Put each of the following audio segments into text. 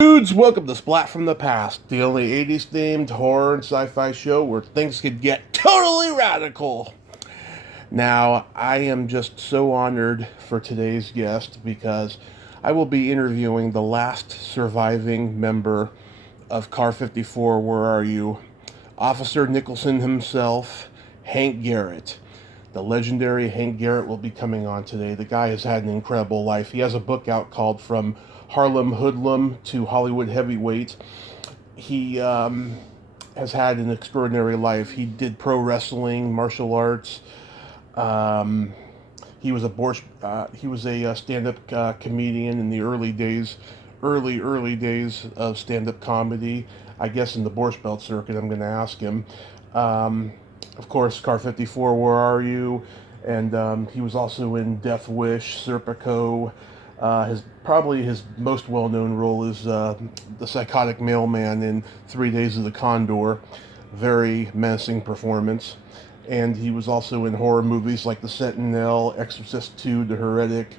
Dudes, welcome to Splat from the Past, the only 80s themed horror and sci fi show where things could get totally radical. Now, I am just so honored for today's guest because I will be interviewing the last surviving member of Car 54, Where Are You? Officer Nicholson himself, Hank Garrett. The legendary Hank Garrett will be coming on today. The guy has had an incredible life. He has a book out called From Harlem Hoodlum to Hollywood Heavyweight. He has had an extraordinary life. He did pro wrestling, martial arts. Um, he was a stand-up comedian in the early days, early days of stand-up comedy. I guess in the Borscht Belt circuit. I'm going to ask him. Um, of course, Car 54, Where Are You? And he was also in Death Wish, Serpico. His most well-known role is the psychotic mailman in 3 Days of the Condor. Very menacing performance. And he was also in horror movies like The Sentinel, Exorcist 2, The Heretic,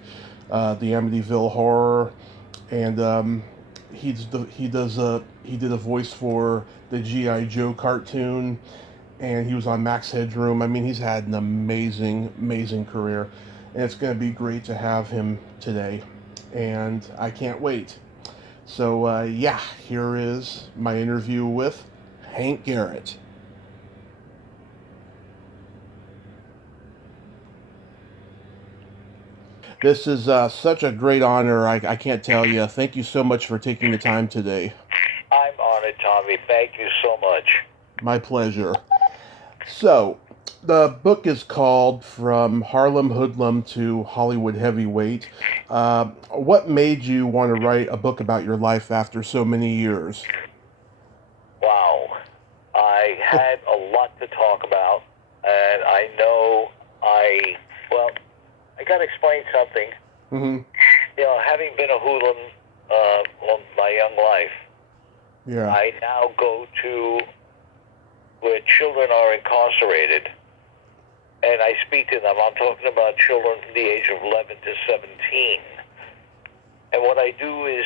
the Amityville Horror, and he did a voice for the G.I. Joe cartoon, and he was on Max Headroom. I mean, he's had an amazing career, and it's going to be great to have him today, and I can't wait. So, here is my interview with Hank Garrett. This is such a great honor. I can't tell you. Thank you so much for taking the time today. I'm honored, Tommy. Thank you so much. My pleasure. So, the book is called From Harlem Hoodlum to Hollywood Heavyweight. What made you want to write a book about your life after so many years? Wow. I had a lot to talk about, and I know I got to explain something. Mm-hmm. You know, having been a hoodlum all my young life, Yeah. I now go to where children are incarcerated, and I speak to them. I'm talking about children from the age of 11 to 17. And what I do is,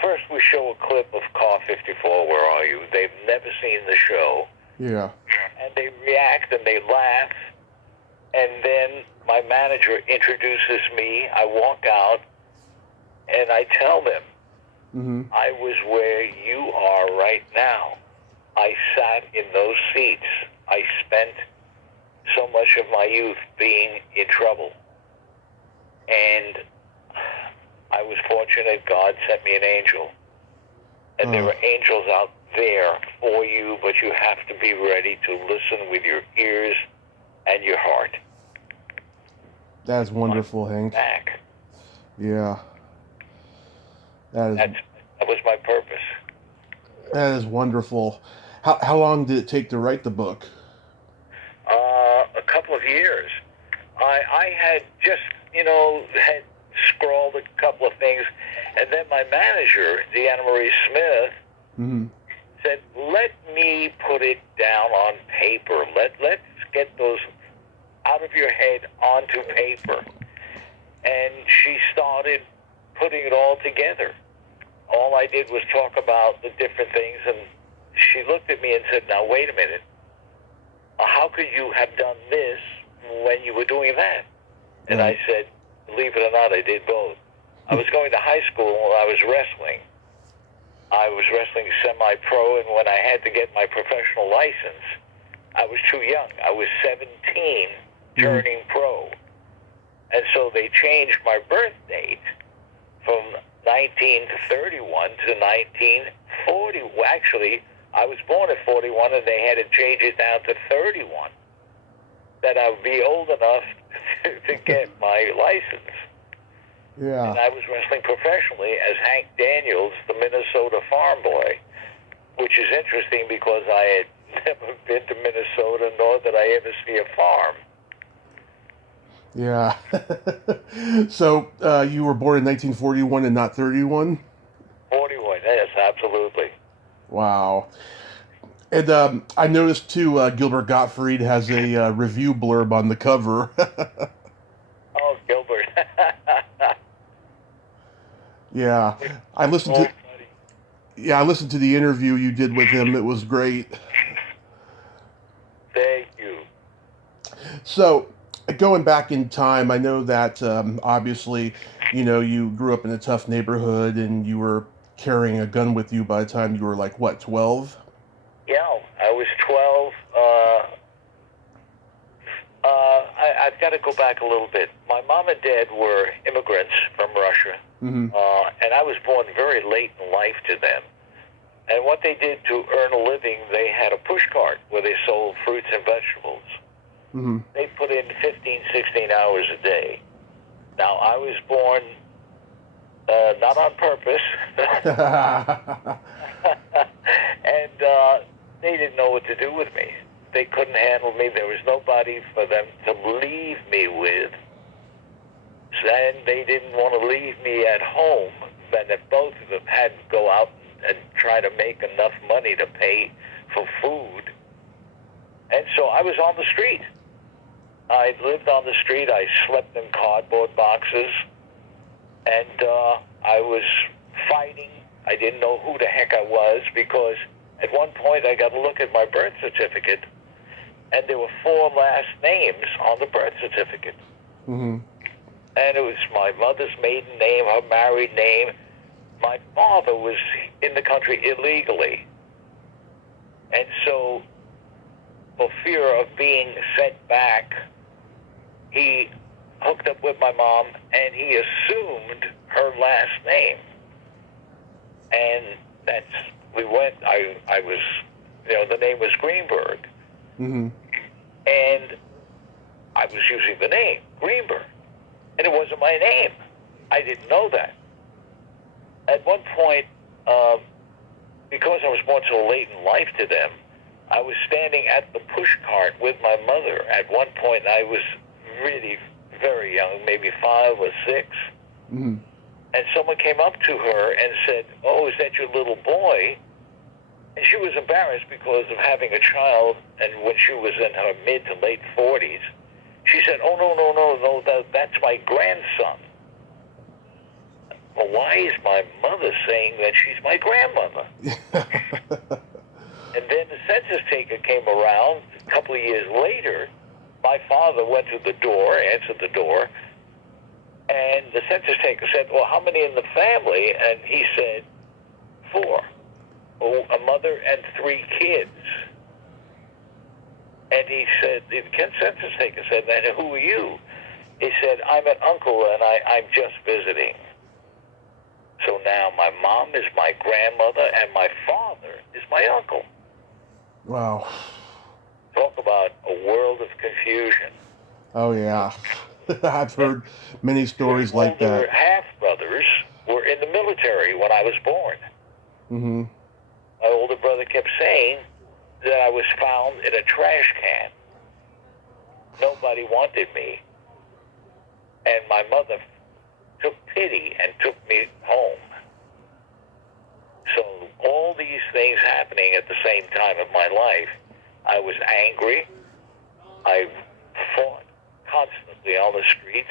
first we show a clip of Car 54, Where Are You? They've never seen the show. Yeah. And they react and they laugh. And then my manager introduces me. I walk out and I tell them, Mm-hmm. I was where you are right now. I sat in those seats. I spent so much of my youth being in trouble. And I was fortunate God sent me an angel. And there are angels out there for you, but you have to be ready to listen with your ears and your heart. That's wonderful, Hank. Back. Yeah. That was my purpose. That is wonderful. How long did it take to write the book? A couple of years. I had just, had scrawled a couple of things, and then my manager, Deanna Marie Smith, Mm-hmm. said, let me put it down on paper. Let's get those out of your head onto paper. And she started putting it all together. All I did was talk about the different things, and she looked at me and said, now wait a minute. How could you have done this when you were doing that? And I said, believe it or not, I did both. I was going to high school when I was wrestling. I was wrestling semi-pro, and when I had to get my professional license, I was too young. I was 17, turning pro. And so they changed my birth date from 1931 to 1940. Well, actually, I was born at 41, and they had to change it down to 31, that I would be old enough to get my license. Yeah. And I was wrestling professionally as Hank Daniels, the Minnesota farm boy, which is interesting because I had never been to Minnesota, nor did I ever see a farm. Yeah. So you were born in 1941 and not 31? 41, yes, absolutely. Wow. And I noticed too, Gilbert Gottfried has a review blurb on the cover. Oh, Gilbert. Yeah, I listened to Yeah, I listened to the interview you did with him. It was great. Thank you. So, going back in time, I know that obviously, you grew up in a tough neighborhood and you were carrying a gun with you by the time you were like, what, 12? Yeah, I was 12. I've got to go back a little bit. My mom and dad were immigrants from Russia, Mm-hmm. and I was born very late in life to them. And what they did to earn a living, they had a push cart where they sold fruits and vegetables. Mm-hmm. They put in 15, 16 hours a day. Now, I was born not on purpose, and they didn't know what to do with me. They couldn't handle me. There was nobody for them to leave me with. And they didn't want to leave me at home. Then if both of them had to go out and try to make enough money to pay for food. And so I was on the street. I lived on the street. I slept in cardboard boxes. And I was fighting. I didn't know who the heck I was because at one point I got to look at my birth certificate and there were 4 last names on the birth certificate. Mm-hmm. And it was my mother's maiden name, her married name. My father was in the country illegally. And so, for fear of being sent back, he hooked up with my mom and he assumed her last name. And I was, the name was Greenberg. Mm-hmm. And I was using the name, Greenberg. And it wasn't my name. I didn't know that. At one point, because I was born so late in life to them, I was standing at the push cart with my mother. At one point, I was really very young, maybe 5 or 6. Mm-hmm. And someone came up to her and said, "Oh, is that your little boy?" And she was embarrassed because of having a child, and when she was in her mid to late 40s, she said, "Oh, no, that's my grandson." Well, why is my mother saying that she's my grandmother? And then the census taker came around a couple of years later. My father went to the door, answered the door, and the census taker said, "Well, how many in the family?" And he said, 4. A mother and 3 kids. And he said, the census taker said, "Then who are you?" He said, "I'm an uncle and I'm just visiting." So now my mom is my grandmother and my father is my uncle. Wow. Talk about a world of confusion. Oh, yeah. I've heard many stories like My older that. half-brothers were in the military when I was born. Mm-hmm. My older brother kept saying that I was found in a trash can. Nobody wanted me. And my mother took pity and took me home. So all these things happening at the same time of my life, I was angry. I fought constantly on the streets.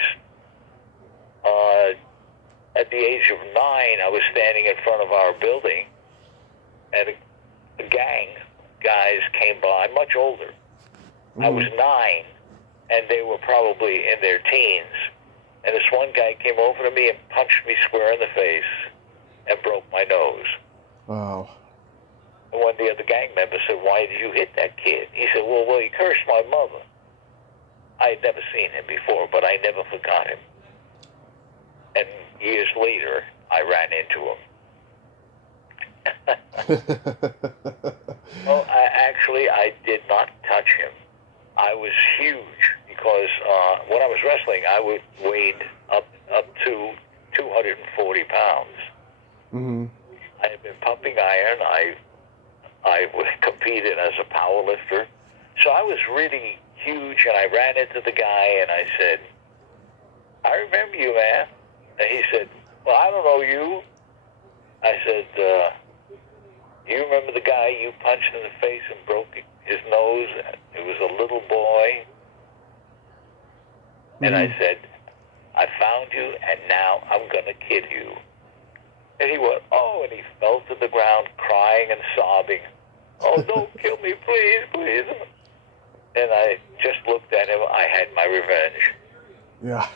At the age of 9, I was standing in front of our building, and a gang guys came by, much older. Mm-hmm. I was 9, and they were probably in their teens. And this one guy came over to me and punched me square in the face and broke my nose. Wow. And one of the other gang members said, "Why did you hit that kid?" He said, well, he cursed my mother. I had never seen him before, but I never forgot him. And years later, I ran into him. Well, I did not touch him. I was huge because when I was wrestling, I weighed up to 240 pounds. Mm-hmm. I had been pumping iron. I competed as a power lifter. So I was really huge, and I ran into the guy, and I said, "I remember you, man." And he said, "Well, I don't know you." I said, "You remember the guy you punched in the face and broke his nose? It was a little boy." Mm-hmm. And I said, "I found you, and now I'm going to kill you." And he went, "Oh," and he fell to the ground crying and sobbing. Oh, don't kill me, please, please. And I just looked at him. I had my revenge. Yeah.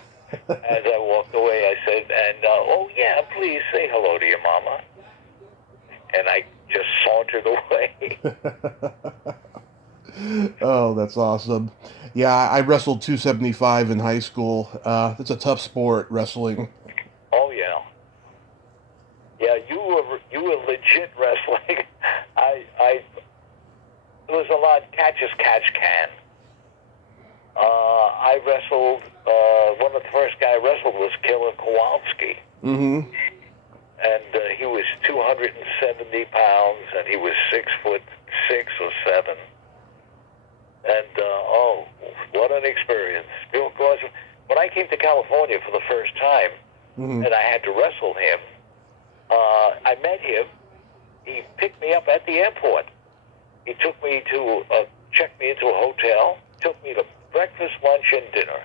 As I walked away, I said, oh, yeah, please say hello to your mama. And I just sauntered away. Oh, that's awesome. Yeah, I wrestled 275 in high school. It's a tough sport, wrestling. Oh, yeah. Yeah, you were legit wrestling. There was a lot catch as catch can. I wrestled, one of the first guy I wrestled was Killer Kowalski. Mm-hmm. And he was 270 pounds, and he was 6'6" or 7. And, oh, what an experience. Because when I came to California for the first time, Mm-hmm. and I had to wrestle him, I met him. He picked me up at the airport. He took me to, checked me into a hotel, took me to breakfast, lunch, and dinner.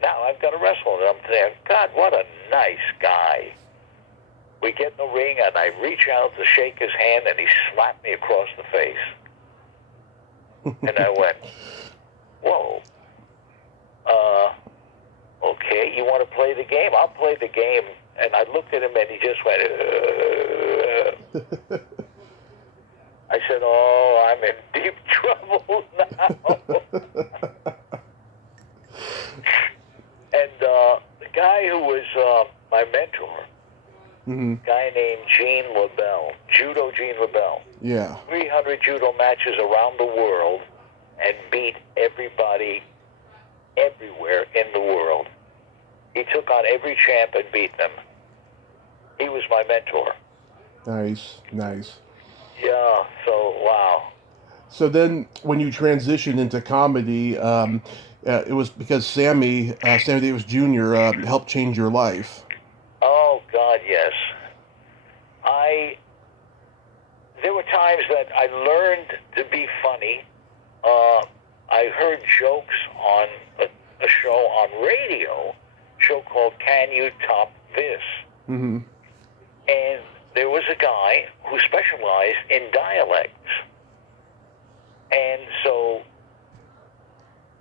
Now I've got to wrestle, and I'm there. God, what a nice guy. We get in the ring, and I reach out to shake his hand, and he slapped me across the face. And I went, whoa. Okay, you want to play the game? I'll play the game. And I looked at him, and he just went, I said, oh, I'm in deep trouble now. And the guy who was my mentor, Mm-hmm. a guy named Gene LaBelle, Judo Gene LaBelle, Yeah. 300 judo matches around the world and beat everybody everywhere in the world. He took on every champ and beat them. He was my mentor. Nice, nice. Yeah, so, wow. So then, when you transitioned into comedy, it was because Sammy Davis Jr. Helped change your life. Oh, God, yes. There were times that I learned to be funny. I heard jokes on a show on radio, a show called Can You Top This? Mm-hmm. And there was a guy who specialized in dialects. And so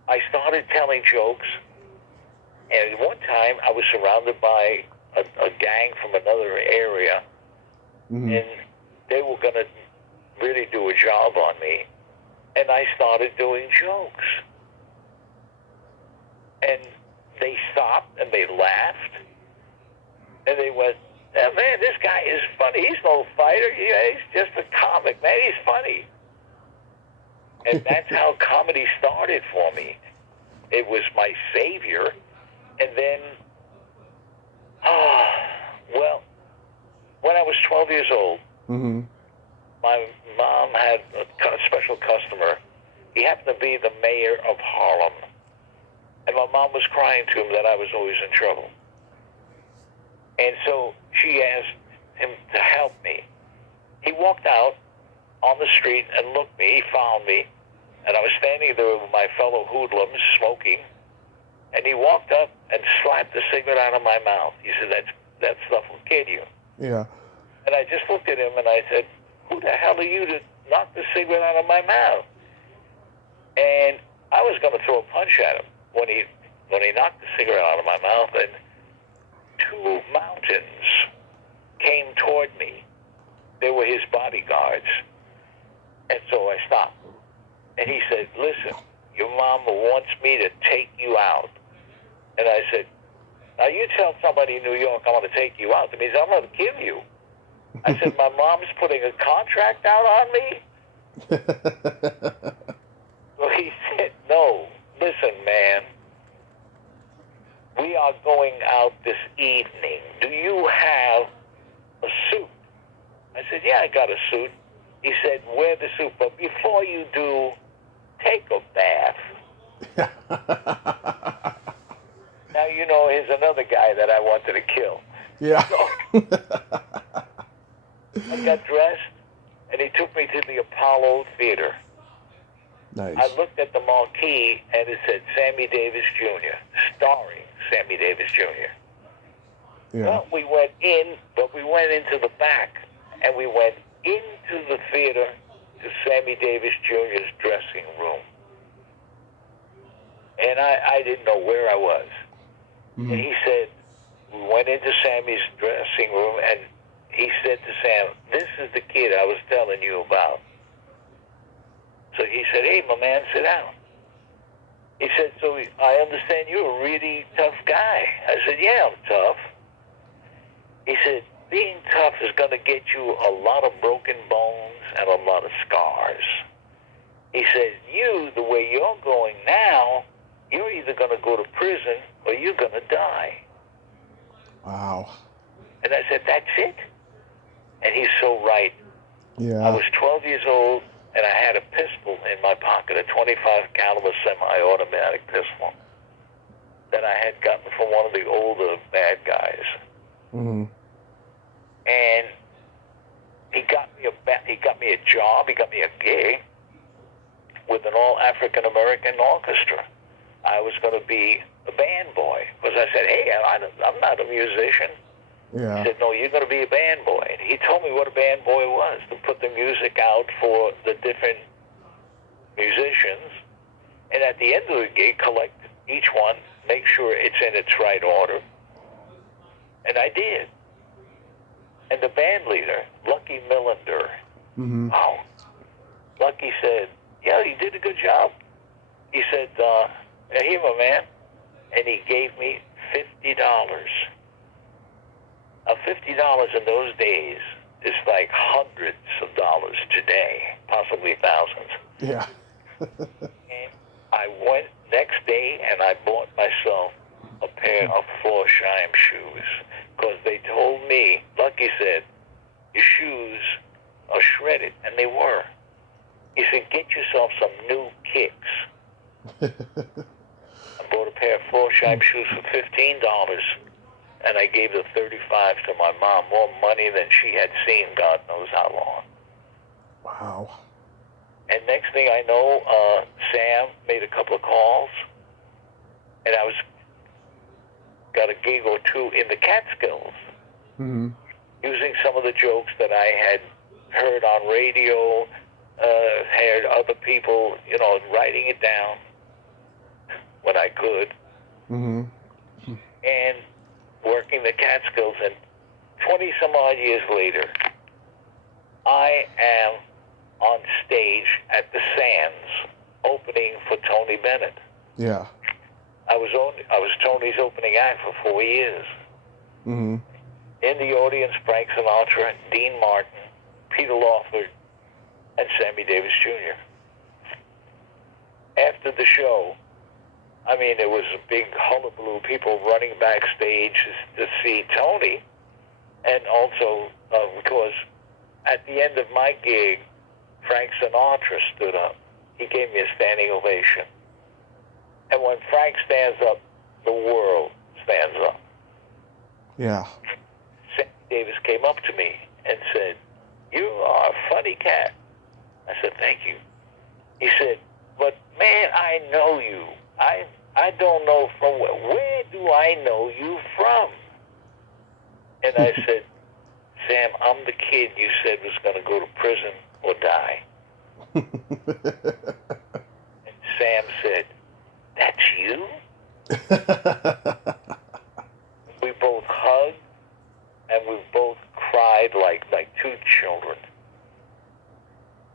I started telling jokes. And one time I was surrounded by a gang from another area. Mm-hmm. And they were going to really do a job on me. And I started doing jokes. And they stopped and they laughed. And they went, oh, man, this guy is funny. He's no fighter. Yeah, he's just a comic, man. He's funny. And that's how comedy started for me. It was my savior. And then, well, when I was 12 years old, Mm-hmm. my mom had a special customer. He happened to be the mayor of Harlem. And my mom was crying to him that I was always in trouble. And so she asked him to help me. He walked out on the street and looked me. He found me. And I was standing there with my fellow hoodlums smoking. And he walked up and slapped the cigarette out of my mouth. He said, that stuff will kill you. Yeah. And I just looked at him and I said, who the hell are you to knock the cigarette out of my mouth? And I was going to throw a punch at him when he knocked the cigarette out of my mouth, and 2 mountains came toward me. They were his bodyguards. And so I stopped. And he said, listen, your mama wants me to take you out. And I said, now you tell somebody in New York I'm going to take you out. That means I'm going to kill you. I said, my mom's putting a contract out on me? So he said, no, listen, man. We are going out this evening. Do you have a suit? I said, yeah, I got a suit. He said, wear the suit, but before you do, take a bath. Now, you know, here's another guy that I wanted to kill. Yeah. So, I got dressed, and he took me to the Apollo Theater. Nice. I looked at the marquee, and it said Sammy Davis Jr., starring Sammy Davis Jr. Yeah. Well, we went in, but we went into the back, and we went into the theater to Sammy Davis Jr.'s dressing room. And I didn't know where I was. Mm-hmm. And he said, we went into Sammy's dressing room, and he said to Sam, this is the kid I was telling you about. So he said, hey, my man, sit down. He said, so I understand you're a really tough guy. I said, yeah, I'm tough. He said, being tough is going to get you a lot of broken bones and a lot of scars. He said, you, the way you're going now, you're either going to go to prison or you're going to die. Wow. And I said, that's it? And he's so right. Yeah. I was 12 years old, and I had a pistol in my pocket, a 25 caliber semi-automatic pistol that I had gotten from one of the older bad guys. Mm-hmm. And he got me a job, he got me a gig with an all-African American orchestra. I was going to be a band boy, because I said, hey, I'm not a musician. Yeah. He said, no, you're going to be a band boy. And he told me what a band boy was, to put the music out for the different musicians. And at the end of the gig, collect each one, make sure it's in its right order. And I did. And the band leader, Lucky Millender, Mm-hmm. wow, Lucky said, yeah, you did a good job. He said, here, my man. And he gave me $50. Now, $50 in those days is like hundreds of dollars today, possibly thousands. Yeah. And I went next day and I bought myself a pair of Florsheim shoes, because they told me, Lucky said, your shoes are shredded, and they were. He said, get yourself some new kicks. I bought a pair of Florsheim shoes for $15, and I gave the 35 to my mom, more money than she had seen God knows how long. Wow. And next thing I know, Sam made a couple of calls, and I got a gig or two in the Catskills, Mm-hmm. using some of the jokes that I had heard on radio, heard other people, writing it down when I could, Mm-hmm. and working the Catskills. And 20 some odd years later, I am on stage at the Sands opening for Tony Bennett. Yeah. I was Tony's opening act for 4 years. Mm-hmm. In the audience, Frank Sinatra, Dean Martin, Peter Lawford, and Sammy Davis Jr. After the show, there was a big hullabaloo, people running backstage to see Tony, and also because at the end of my gig, Frank Sinatra stood up. He gave me a standing ovation. And when Frank stands up, the world stands up. Yeah. Sammy Davis came up to me and said, you are a funny cat. I said, thank you. He said, but man, I know you. I don't know from where do I know you from? And I said, Sam, I'm the kid you said was going to go to prison or die. And Sam said, that's you? We both hugged, and we both cried like two children.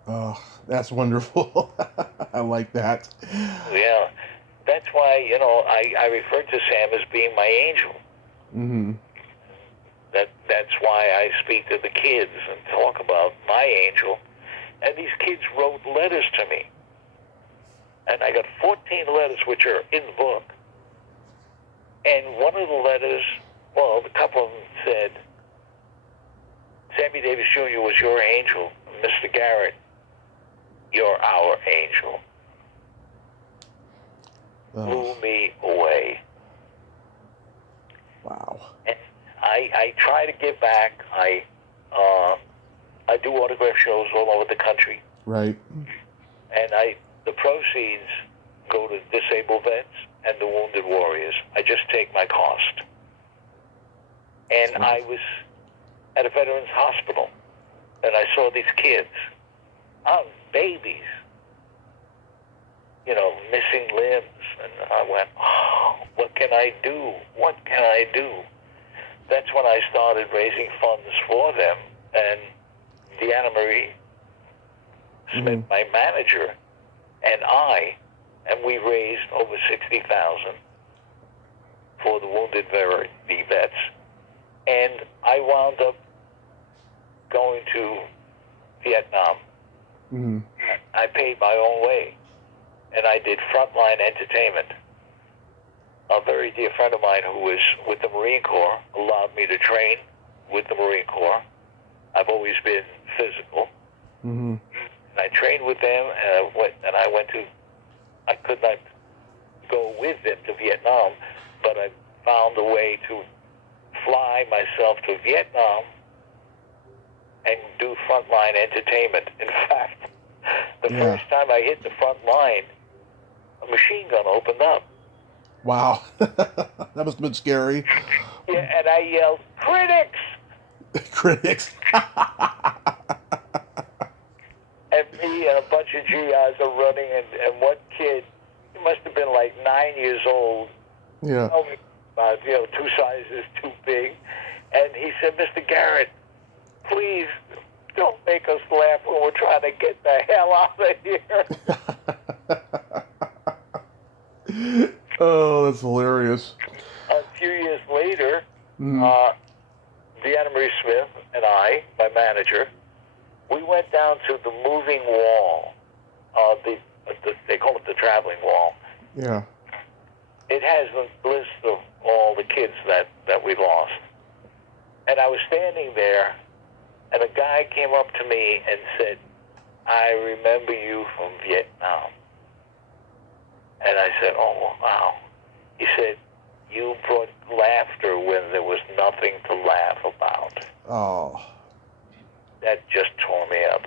Oh, that's wonderful. I like that. Yeah. That's why, I refer to Sam as being my angel. Mm-hmm. That's why I speak to the kids and talk about my angel. And these kids wrote letters to me. And I got 14 letters which are in the book. And one of the letters, well, a couple of them said, Sammy Davis Jr. was your angel. Mr. Garrett, you're our angel. Blew me away. Wow. And I try to give back. I do autograph shows all over the country. Right. And the proceeds go to disabled vets and the wounded warriors. I just take my cost. And I was at a veterans hospital, and I saw these kids, babies, missing limbs, and I went, oh, what can I do? What can I do? That's when I started raising funds for them, and Deanna Marie Smith, my manager, and we raised over $60,000 for the wounded vets, and I wound up going to Vietnam. Mm-hmm. I paid my own way, and I did frontline entertainment. A very dear friend of mine who was with the Marine Corps allowed me to train with the Marine Corps. I've always been physical. Mm-hmm. And I trained with them, and I could not go with them to Vietnam, but I found a way to fly myself to Vietnam and do frontline entertainment. In fact, the first time I hit the front line, a machine gun opened up. Wow. That must have been scary. Yeah, and I yelled, "Critics!" Critics. And me and a bunch of GIs are running, and one kid, he must have been like 9 years old, Yeah. about 2 sizes too big, and he said, "Mr. Garrett, please don't make us laugh when we're trying to get the hell out of here." Oh, that's hilarious. A few years later, Deanna Marie Smith and I, my manager, we went down to the moving wall. They call it the traveling wall. Yeah. It has a list of all the kids that we lost. And I was standing there, and a guy came up to me and said, "I remember you from Vietnam." And I said, "Oh, wow." He said, "You brought laughter when there was nothing to laugh about." Oh. That just tore me up.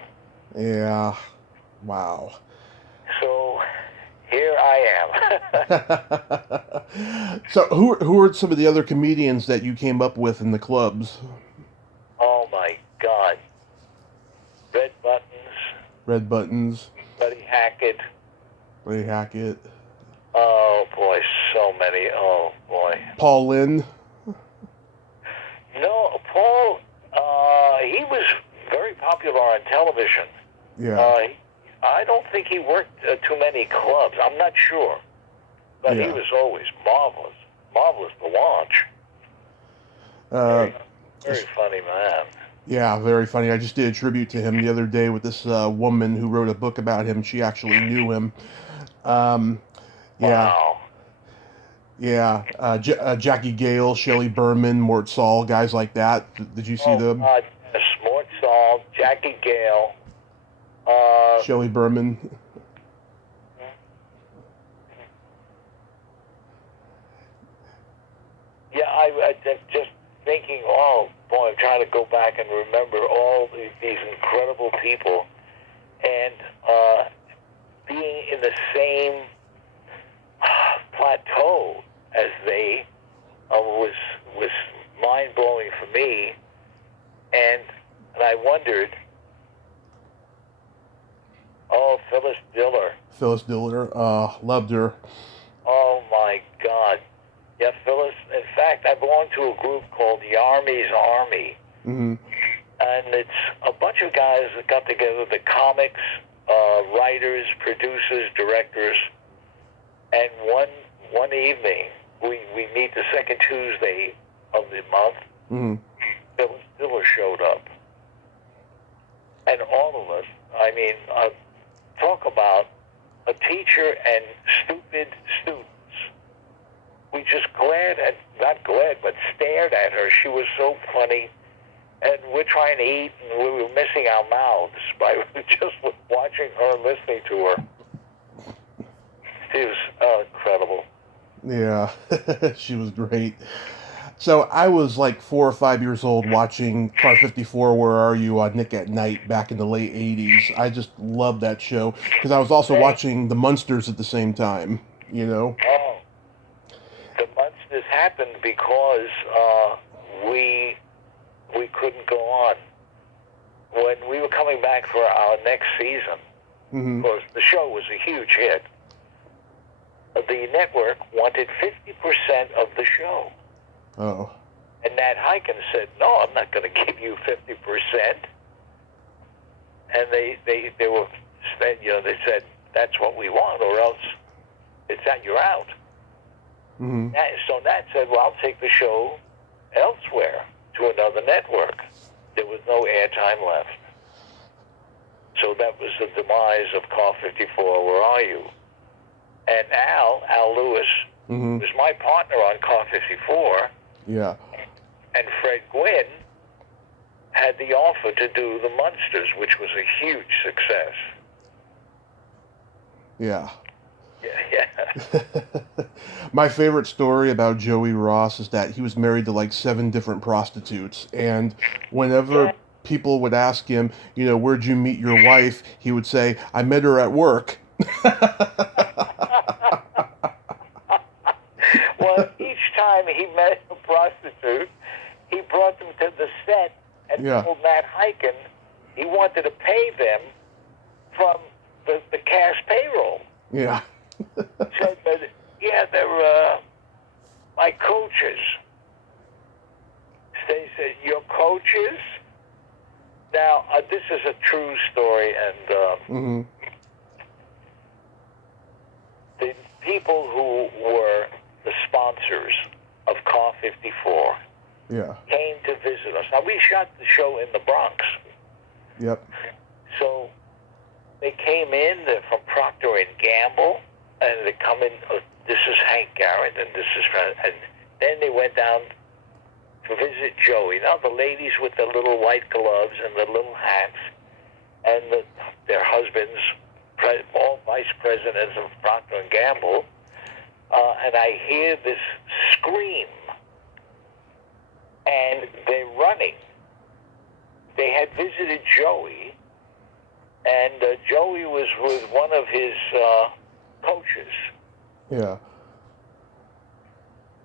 Yeah. Wow. So here I am. So who are some of the other comedians that you came up with in the clubs? Oh my God. Red Buttons. Red Buttons. Buddy Hackett. Buddy Hackett. Oh boy, so many. Oh boy. Paul Lynde. No, Paul, he was very popular on television. Yeah. I don't think he worked too many clubs. I'm not sure. But he was always marvelous. Marvelous to watch. Very funny man. Yeah, very funny. I just did a tribute to him the other day with this woman who wrote a book about him. She actually knew him. Yeah. Wow. Yeah. Jackie Gale, Shelley Berman, Mort Saul, guys like that. Did you see them? Mort Saul, Jackie Gale. Shelley Berman. Yeah, I just thinking, oh boy, I'm trying to go back and remember all these incredible people, and being in the same plateau as they was mind blowing for me, and I wondered, oh, Phyllis Diller. Phyllis Diller, loved her. Oh my God. Yeah, Phyllis. In fact, I belong to a group called the Army's Army. Mm-hmm. And it's a bunch of guys that got together, the comics, writers, producers, directors. And one evening, we meet the second Tuesday of the month. Mm-hmm. Phyllis Diller showed up. And all of us, I mean, talk about a teacher and stupid students. We just stared at her. She was so funny. And we're trying to eat, and we were missing our mouths by just watching her and listening to her. She was incredible. Yeah, she was great. So I was like 4 or 5 years old watching Car 54, Where Are You, on Nick at Night back in the late 80s. I just loved that show because I was also watching The Munsters at the same time, you know? Oh, the Munsters happened because we couldn't go on. when we were coming back for our next season, Mm-hmm. because the show was a huge hit, the network wanted 50% of the show. Oh. And Nat Hiken said, "No, I'm not going to give you 50%." And they were, they said, "That's what we want, or else it's that you're out." Mm-hmm. So Nat said, "Well, I'll take the show elsewhere to another network." There was no airtime left. So that was the demise of Car 54, Where Are You? And Al Lewis, Mm-hmm. was my partner on Car 54, Yeah. and Fred Gwynn had the offer to do The Munsters, which was a huge success. Yeah. Yeah. My favorite story about Joey Ross is that he was married to like 7 different prostitutes, and whenever people would ask him, where'd you meet your wife, he would say, "I met her at work." Well, each time he met a prostitute, he brought them to the set and told Matt Hiken he wanted to pay them from the cash payroll. Yeah. Said, but yeah, they're my coaches. They said, "Your coaches?" Now, this is a true story, and Mm-hmm. the people who were the sponsors of Car 54 Yeah. came to visit us. Now, we shot the show in the Bronx. Yep. So they came in, they're from Procter & Gamble, and they come in, this is Hank Garrett, and this is, and then they went down to visit Joey. Now, the ladies with the little white gloves and the little hats, and their husbands, all vice presidents of Procter & Gamble, and I hear this scream, and they're running. They had visited Joey, and Joey was with one of his coaches. Yeah.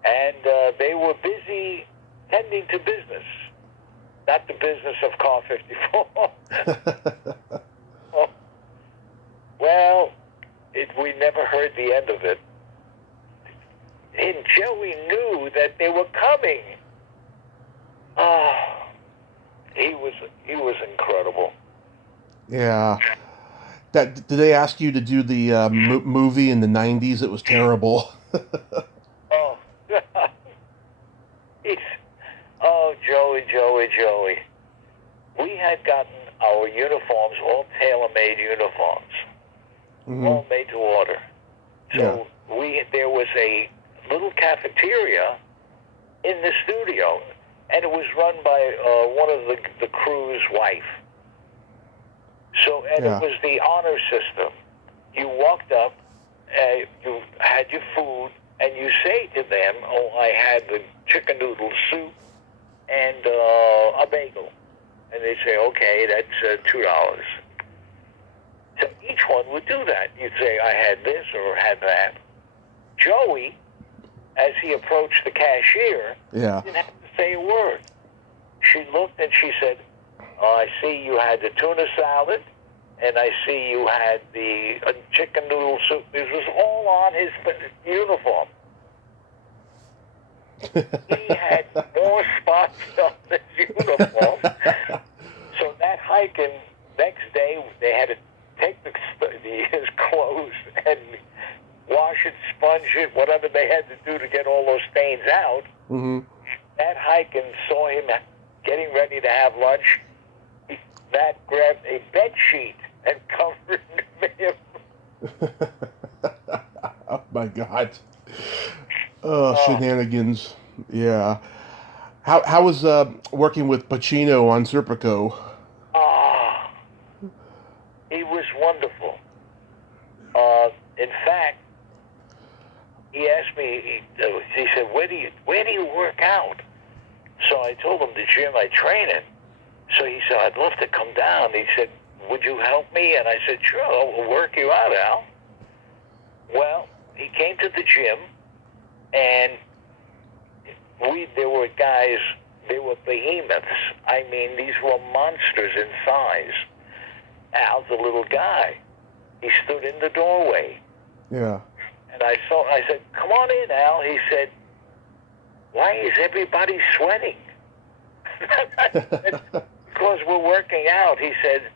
And they were busy tending to business, not the business of Car 54. Well, we never heard the end of it. And Joey knew that they were coming. He was incredible. Yeah. Did they ask you to do the movie in the 90s? It was terrible. Oh, Joey. We had gotten our uniforms, all tailor-made uniforms, Mm-hmm. all made to order. So there was a little cafeteria in the studio, and it was run by one of the crew's wife. So, and it was the honor system. You walked up, you had your food, and you say to them, "Oh, I had the chicken noodle soup and a bagel." And they say, "Okay, that's $2. So each one would do that. You'd say, "I had this or had that." Joey, as he approached the cashier, didn't have to say a word. She looked and she said, "I see you had the tuna salad, and I see you had the chicken noodle soup." This was all on his uniform. He had more spots on his uniform. So that hiking, next day, they had to take his clothes and wash it, sponge it, whatever they had to do to get all those stains out. Mm-hmm. That hiking saw him getting ready to have lunch. That grabbed a bed sheet and covered him. Oh my God. Shenanigans. Yeah. How was working with Pacino on Serpico? He was wonderful. In fact, he asked me, he said, where do you work out? So I told him the gym I train in. So he said, "I'd love to come down." He said, "Would you help me?" And I said, "Sure, I'll work you out, Al." Well, he came to the gym, and there were guys They were behemoths. I mean, these were monsters in size. Al's a little guy. He stood in the doorway. Yeah. And I said, come on in, Al. He said, why is everybody sweating? Because we're working out. He said,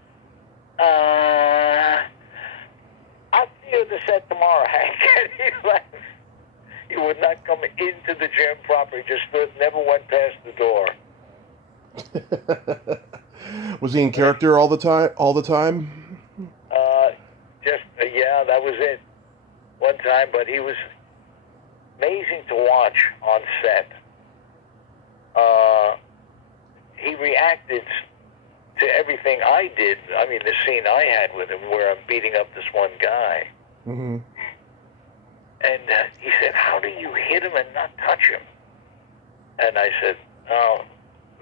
I'll see you at the set tomorrow, Hank. And he left. He would not come into the gym proper. He just stood, never went past the door. Was he in character all the time? Yeah, that was it. One time, but he was amazing to watch on set. He reacted to everything I did. I mean, the scene I had with him where I'm beating up this one guy. Mm-hmm. And he said, how do you hit him and not touch him? And I said, oh,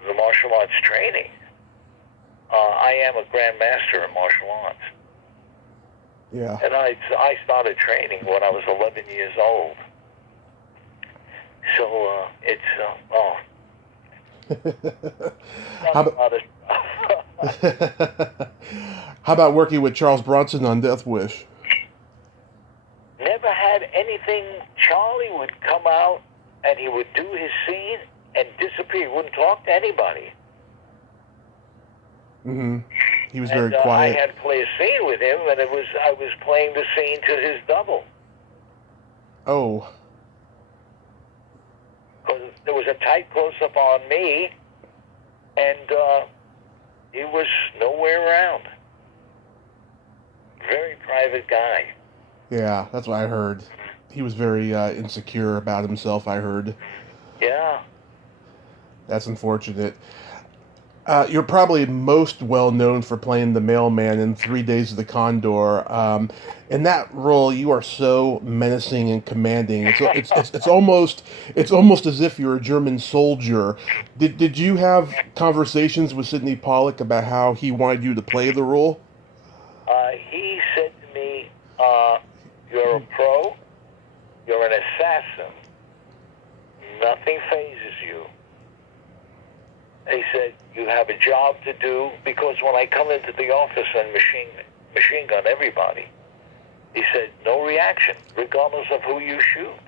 the martial arts training. I am a grandmaster in martial arts. Yeah. And I started training when I was 11 years old. So How about working with Charles Bronson on Death Wish? Never had anything. Charlie would come out and he would do his scene and disappear. He wouldn't talk to anybody. Mm-hmm. He was very quiet. I had to play a scene with him, and I was playing the scene to his double. Oh. Because there was a tight close-up on me, and he was nowhere around. Very private guy. Yeah, that's what I heard. He was very insecure about himself, I heard. Yeah. That's unfortunate. You're probably most well known for playing the Mailman in 3 Days of the Condor. In that role, you are so menacing and commanding. It's almost as if you're a German soldier. Did you have conversations with Sidney Pollack about how he wanted you to play the role? He said to me, "You're a pro. You're an assassin. Nothing phases you." He said, you have a job to do, because when I come into the office and machine gun everybody, he said, no reaction, regardless of who you shoot.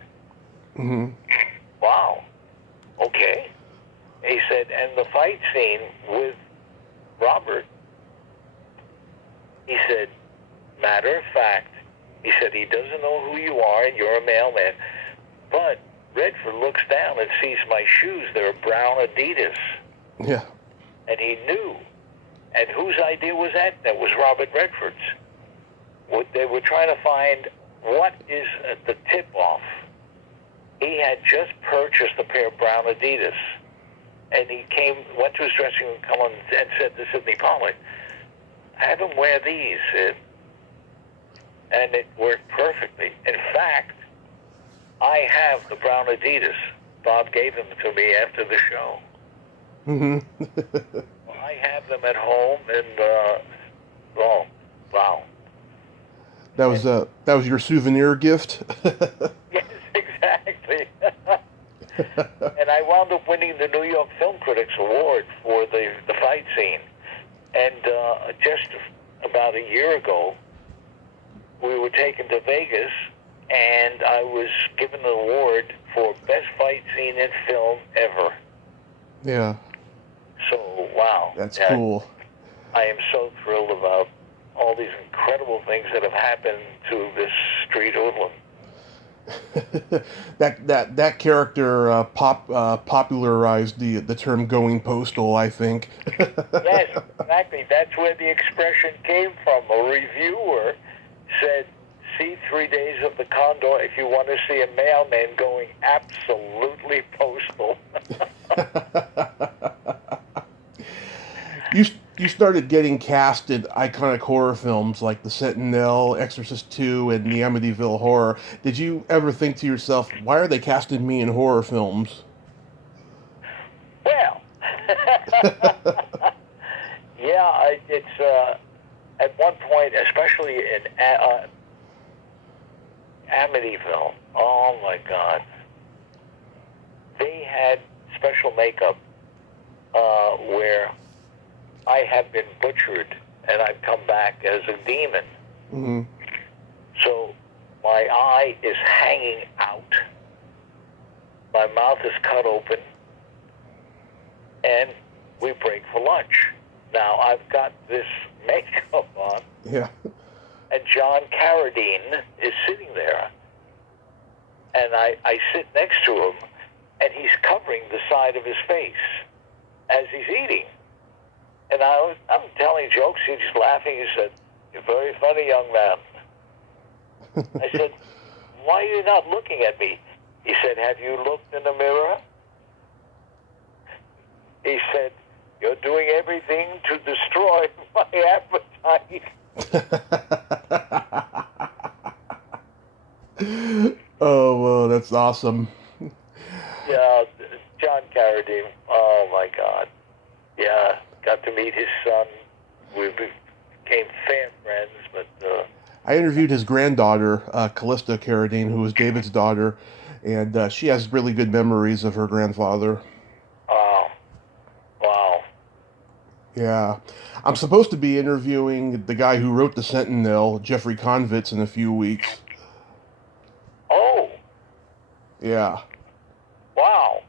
Mm-hmm. Wow. Okay. He said, and the fight scene with Robert, he said, matter of fact, he said, he doesn't know who you are and you're a mailman, but Redford looks down and sees my shoes. They're brown Adidas. Yeah. And he knew. And whose idea was that? That was Robert Redford's. They were trying to find what is the tip-off. He had just purchased a pair of brown Adidas. And he went to his dressing room and said to Sidney Pollack, have him wear these. And it worked perfectly. In fact, I have the brown Adidas. Bob gave them to me after the show. Mm-hmm. I have them at home, and wow. That was your souvenir gift. Yes, exactly. And I wound up winning the New York Film Critics Award for the fight scene. And just about a year ago, we were taken to Vegas, and I was given an award for best fight scene in film ever. Yeah. So, wow. That's cool. I am so thrilled about all these incredible things that have happened to this street hoodlum. that character popularized the term "going postal," I think. Yes, exactly. That's where the expression came from. A reviewer said, "See 3 Days of the Condor if you want to see a mailman going absolutely postal." You started getting cast in iconic horror films like The Sentinel, Exorcist II, and the Amityville Horror. Did you ever think to yourself, why are they casting me in horror films? Well, yeah, it's at one point, especially in Amityville, oh my God, they had special makeup where I have been butchered and I've come back as a demon. Mm-hmm. So my eye is hanging out, my mouth is cut open, and we break for lunch. Now I've got this makeup on, Yeah. and John Carradine is sitting there, and I sit next to him, and he's covering the side of his face as he's eating. And I'm telling jokes, he's just laughing. He said, "You're very funny, young man." I said, "Why are you not looking at me?" He said, "Have you looked in the mirror?" He said, "You're doing everything to destroy my appetite." Oh, well, that's awesome. Yeah, John Carradine. Oh my God. Yeah, got to meet his son. We became fair friends, but. I interviewed his granddaughter, Callista Carradine, who was David's daughter, and she has really good memories of her grandfather. Wow. Wow. Yeah. I'm supposed to be interviewing the guy who wrote the Sentinel, Jeffrey Convitz, in a few weeks. Oh. Yeah. Wow.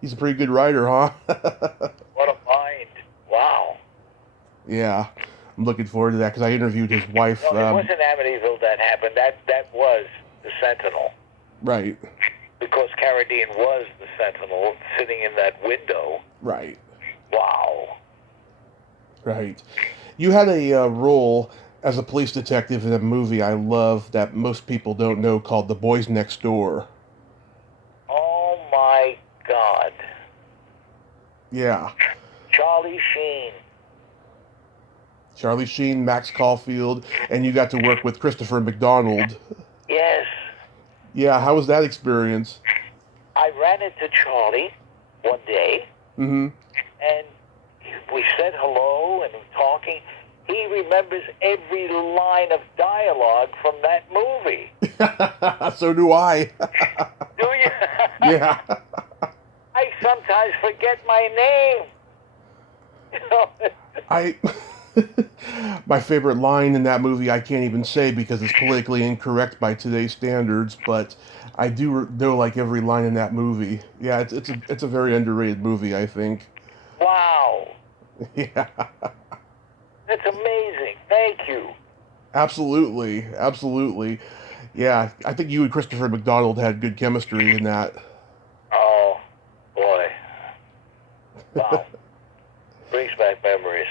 He's a pretty good writer, huh? What a mind. Wow. Yeah. I'm looking forward to that because I interviewed his wife. No, it wasn't Amityville that happened. That was the Sentinel. Right. Because Carradine was the Sentinel sitting in that window. Right. Wow. Right. You had a role as a police detective in a movie I love that most people don't know called The Boys Next Door. Oh my God. Yeah. Charlie Sheen. Charlie Sheen, Max Caulfield, and you got to work with Christopher McDonald. Yes. Yeah, how was that experience? I ran into Charlie one day, Mm-hmm. and we said hello and we're talking. He remembers every line of dialogue from that movie. So do I. Do you? Yeah. I sometimes forget my name. My favorite line in that movie I can't even say because it's politically incorrect by today's standards, but I do know like every line in that movie. Yeah, it's a very underrated movie, I think. Wow. Yeah. That's amazing. Thank you. Absolutely. Absolutely. Yeah, I think you and Christopher McDonald had good chemistry in that. Oh, boy. Wow. Brings back memories.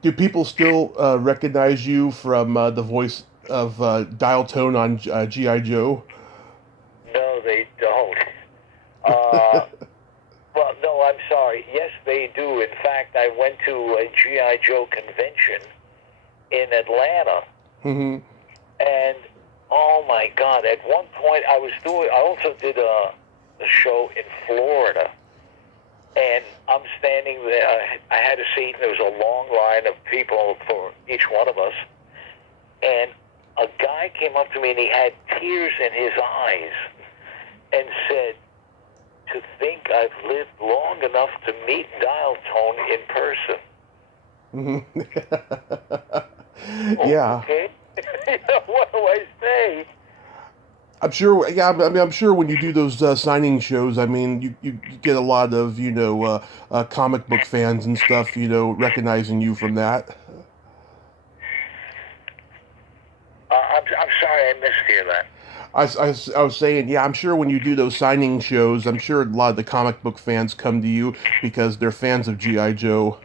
Do people still recognize you from the voice of Dial Tone on G.I. Joe? No, they don't. Well, no, I'm sorry. Yes, they do. In fact, I went to a G.I. Joe convention in Atlanta, Mm-hmm. and oh my God! At one point, I also did a show in Florida, and I'm standing there. I had a seat, and there was a long line of people for each one of us, and a guy came up to me, and he had tears in his eyes, and said, "To think I've lived long enough to meet Dial Tone in person." Mm-hmm. Yeah. Okay. What do I say? I'm sure. Yeah, I mean, I'm sure when you do those signing shows, I mean, you get a lot of comic book fans and stuff, recognizing you from that. I'm sorry, I missed hear that. I was saying, yeah, I'm sure when you do those signing shows, I'm sure a lot of the comic book fans come to you because they're fans of G.I. Joe.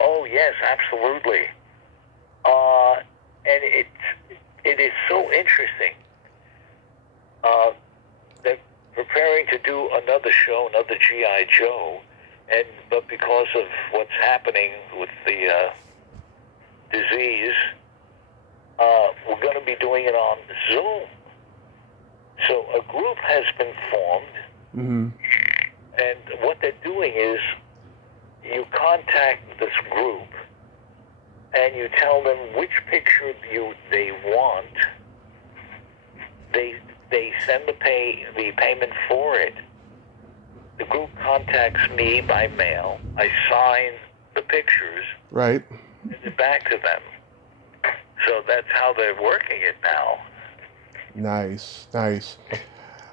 Oh yes, absolutely. And it is so interesting. They're preparing to do another show, another G.I. Joe, but because of what's happening with the disease, we're going to be doing it on Zoom. So a group has been formed, Mm-hmm. and what they're doing is you contact this group and you tell them which picture they want. They send the payment for it, the group contacts me by mail. I sign the pictures, Right. send it back to them. So that's how they're working it now. Nice.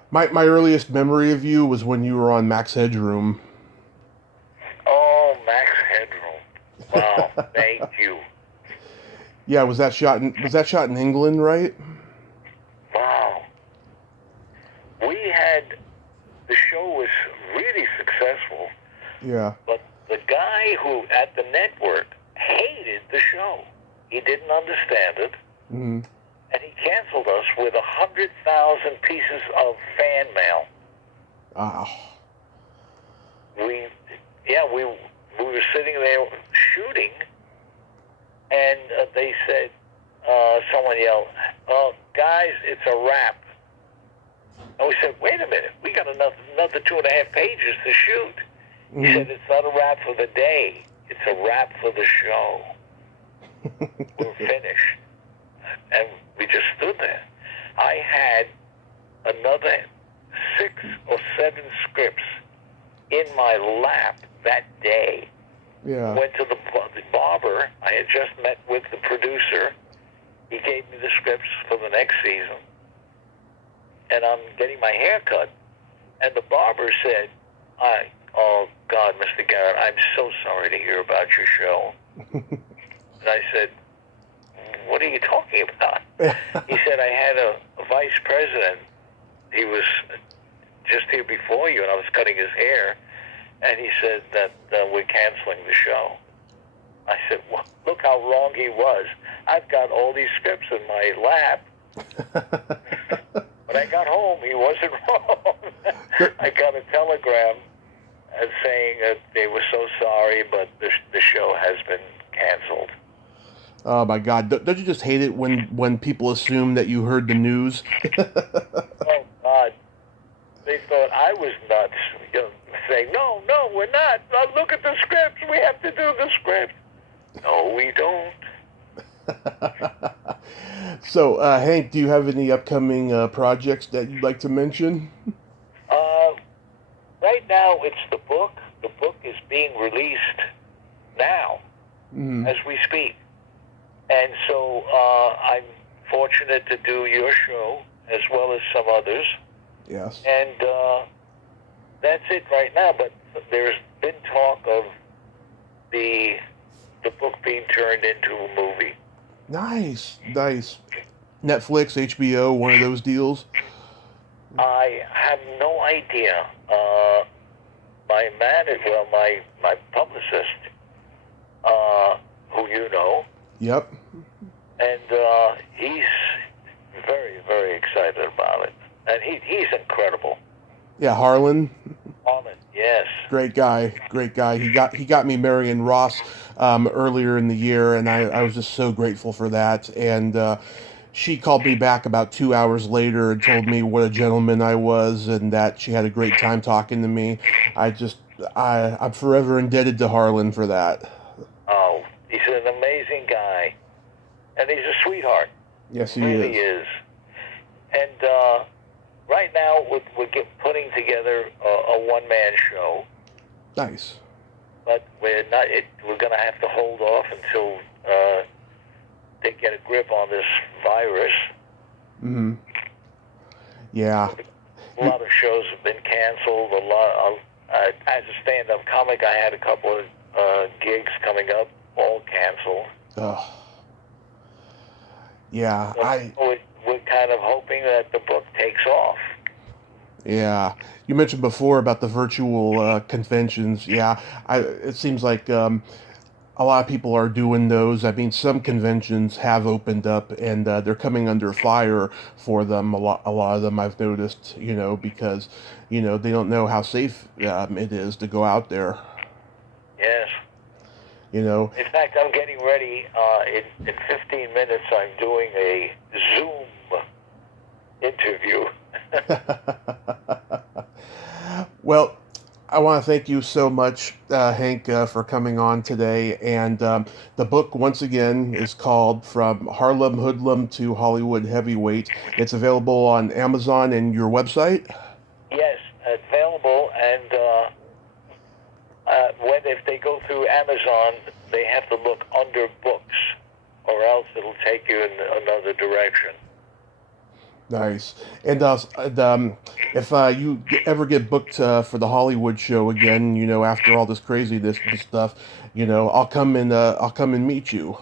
My earliest memory of you was when you were on Max Headroom. Oh, Max Headroom. Wow, thank you. Yeah, was that shot in England, right? Wow. The show was really successful, Yeah. but the guy who at the network hated the show. He didn't understand it, Mm-hmm. and he canceled us with 100,000 pieces of fan mail. Ah. We were sitting there shooting, and they said, someone yelled, "Oh, guys, it's a wrap." And we said, "Wait a minute, we got another 2.5 pages to shoot." Mm-hmm. He said, "It's not a wrap for the day; it's a wrap for the show." We're finished, and we just stood there. I had another 6 or 7 scripts in my lap that day. Yeah. Went to the barber. I had just met with the producer. He gave me the scripts for the next season. And I'm getting my hair cut. And the barber said, "Oh, God, Mr. Garrett, I'm so sorry to hear about your show." And I said, "What are you talking about?" He said, "I had a vice president. He was just here before you, and I was cutting his hair. And he said that we're canceling the show." I said, "Well, look how wrong he was. I've got all these scripts in my lap." When I got home, he wasn't wrong. I got a telegram saying that they were so sorry, but the show has been canceled. Oh my God! Don't you just hate it when people assume that you heard the news? Oh, God. They thought I was nuts, saying, no, we're not. Look at the scripts. We have to do the script. No, we don't. So, Hank, do you have any upcoming projects that you'd like to mention? Right now, it's the book. The book is being released now, as we speak. And so I'm fortunate to do your show as well as some others. Yes. And that's it right now. But there's been talk of the book being turned into a movie. Nice. Netflix, HBO, one of those deals. I have no idea. My publicist, who you know. Yep. And he's very, very excited about it. And he's incredible. Yeah, Harlan. Harlan, yes. Great guy. He got me Marion Ross earlier in the year, and I was just so grateful for that. And she called me back about 2 hours later and told me what a gentleman I was, and that she had a great time talking to me. I'm forever indebted to Harlan for that. Oh, he's an amazing guy, and he's a sweetheart. Yes, he really is. And right now we're putting together a one-man show. Nice. But we're not. We're going to have to hold off until they get a grip on this virus. Mm-hmm. Yeah. A lot of shows have been canceled. As a stand-up comic, I had a couple of gigs coming up, all canceled. Ugh. Yeah, So we're kind of hoping that the book takes off. Yeah, you mentioned before about the virtual conventions. Yeah, it seems like a lot of people are doing those. I mean, some conventions have opened up, and they're coming under fire for them. A lot of them I've noticed, because they don't know how safe it is to go out there. Yes. In fact, I'm getting ready. In 15 minutes, I'm doing a Zoom interview. Well, I want to thank you so much, Hank, for coming on today. And the book, once again, is called From Harlem Hoodlum to Hollywood Heavyweight. It's available on Amazon and your website? Yes, available. And Amazon, they have to look under books, or else it'll take you in another direction. Nice. And if you ever get booked for the Hollywood show again, after all this craziness and stuff, I'll come and meet you.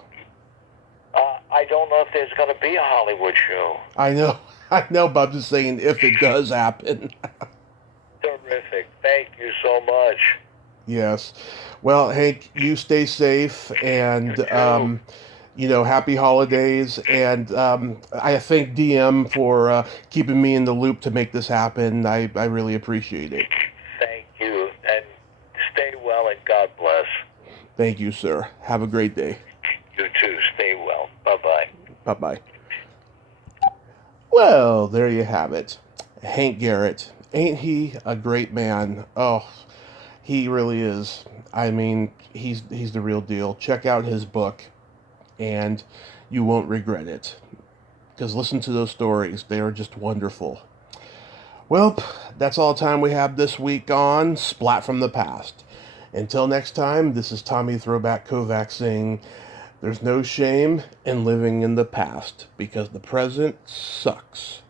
I don't know if there's going to be a Hollywood show. I know, but I'm just saying if it does happen. Terrific. Thank you so much. Yes. Well, Hank, you stay safe, and You too. happy holidays. And I thank DM for keeping me in the loop to make this happen. I really appreciate it. Thank you, and stay well, and God bless. Thank you, sir. Have a great day. You too. Stay well. Bye-bye. Bye-bye. Well, there you have it. Hank Garrett. Ain't he a great man? Oh, he really is. I mean, he's the real deal. Check out his book, and you won't regret it. Because listen to those stories. They are just wonderful. Well, that's all the time we have this week on Splat from the Past. Until next time, this is Tommy Throwback Kovac saying, there's no shame in living in the past, because the present sucks.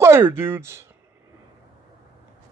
Later, dudes!